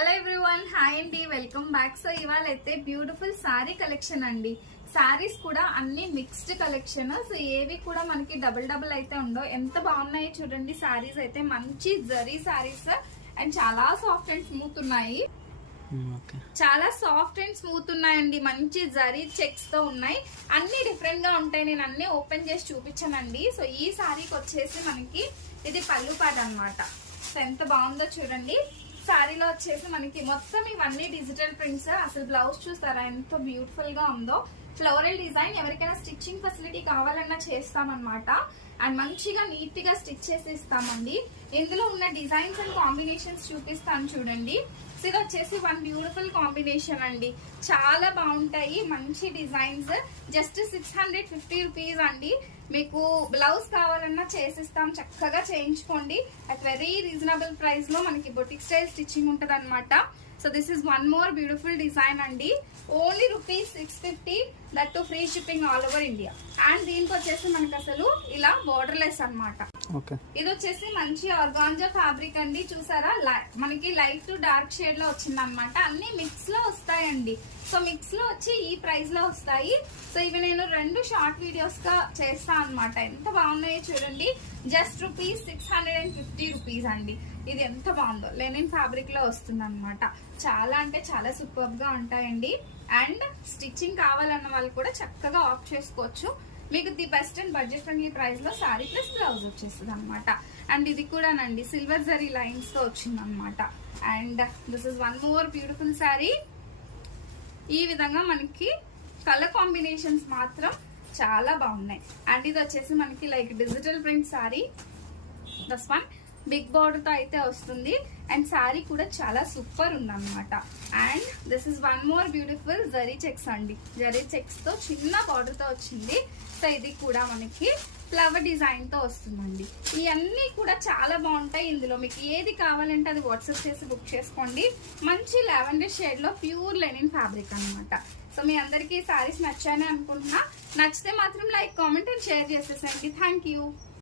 Hello everyone, hi అండి, welcome back. So ఇవాళ అయితే బ్యూటిఫుల్ సారీ కలెక్షన్ అండి. సారీస్ కూడా అన్ని మిక్స్డ్ కలెక్షన్. సో ఏవి కూడా మనకి డబుల్ అయితే ఉండవు. ఎంత బాగున్నాయి చూడండి. సారీస్ అయితే మంచి జరీ సారీస్ అండ్ చాలా సాఫ్ట్ అండ్ స్మూత్ ఉన్నాయి. చాలా సాఫ్ట్ అండ్ స్మూత్ ఉన్నాయండి. మంచి జరీ చెక్స్ తో ఉన్నాయి. అన్ని డిఫరెంట్ గా ఉంటాయి. నేను అన్ని ఓపెన్ చేసి చూపించానండి. సో ఈ సారీకి వచ్చేసి మనకి ఇది పళ్ళు పాట అన్నమాట. సో ఎంత బాగుందో చూడండి. సారీలో వచ్చేసి మనకి మొత్తం ఇవన్నీ డిజిటల్ ప్రింట్స్. అసలు బ్లౌజ్ చూస్తారా ఎంత బ్యూటిఫుల్ గా ఉందో. Floral design. ఎవరికైనా స్టిచ్చింగ్ ఫెసిలిటీ కావాలన్నా చేస్తామన్నమాట. అండ్ మంచిగా నీట్ గా స్టిచ్ చేసి ఇస్తామండి. ఇందులో ఉన్న డిజైన్స్ అండ్ కాంబినేషన్స్ చూపిస్తాను చూడండి. సో ఇది వచ్చేసి వన్ బ్యూటిఫుల్ కాంబినేషన్ అండి. చాలా బాగుంటాయి మంచి డిజైన్స్. జస్ట్ 650 రూపీస్ అండి. మీకు బ్లౌజ్ కావాలన్నా చేసిస్తాం, చక్కగా చేయించుకోండి. అట్ వెరీ రీజనబుల్ ప్రైస్ లో మనకి బొటిక్ స్టైల్ స్టిచ్చింగ్ ఉంటది అనమాట. So this is one more beautiful design అండి. Only ₹650, that too free shipping all over India. And దీనికి వచ్చేసి మనకి అసలు ఇలా బోర్డర్లెస్ అన్నమాట. ఇది వచ్చేసి మంచి ఆర్గాంజా ఫ్యాబ్రిక్ అండి. చూసారా, మనకి లైట్ టు డార్క్ షేడ్ లో వచ్చింది అనమాట. అన్ని మిక్స్ లో వస్తాయండి. సో మిక్స్ లో వచ్చి ఈ ప్రైస్ లో వస్తాయి. సో ఇవి నేను 2 షార్ట్ వీడియోస్ గా చేస్తా అనమాట. ఎంత బాగున్నాయో చూడండి. జస్ట్ ₹650 అండి. ఇది ఎంత బాగుందో. లెనిన్ ఫ్యాబ్రిక్ లో వస్తుంది అనమాట. చాలా అంటే చాలా సూపర్ గా ఉంటాయండి. అండ్ స్టిచ్చింగ్ కావాలన్న వాళ్ళు కూడా చక్కగా ఆప్ట్ చేసుకోవచ్చు. మీకు the best and budget friendly price లో సారీ ప్లస్ బ్లౌజ్ వచ్చేస్తుంది అనమాట. అండ్ ఇది కూడానండి సిల్వర్ జరీ లైన్స్ తో వచ్చింది అనమాట. And this is one more beautiful sorry. ఈ విధంగా మనకి కలర్ కాంబినేషన్స్ మాత్రం చాలా బాగున్నాయి. అండ్ ఇది వచ్చేసి మనకి లైక్ డిజిటల్ ప్రింట్ సారీ. దస్ వన్ బిగ్ బార్డర్ తో అయితే వస్తుంది. అండ్ సారీ కూడా చాలా సూపర్ ఉంది అనమాట. And this is one more beautiful zari checks అండి. జరీ చెక్స్ తో చిన్న బార్డర్ తో వచ్చింది. సో ఇది కూడా మనకి ఫ్లవర్ డిజైన్ తో వస్తుందండి. ఇవన్నీ కూడా చాలా బాగుంటాయి. ఇందులో మీకు ఏది కావాలంటే అది వాట్సాప్ చేసి బుక్ చేసుకోండి. మంచి లావెండర్ షేడ్ లో ప్యూర్ లెనిన్ ఫ్యాబ్రిక్ అనమాట. సో మీ అందరికీ సారీస్ నచ్చాయని అనుకుంటున్నా. నచ్చితే మాత్రం లైక్, కామెంట్ అండ్ షేర్ చేసేసండి. Thank you.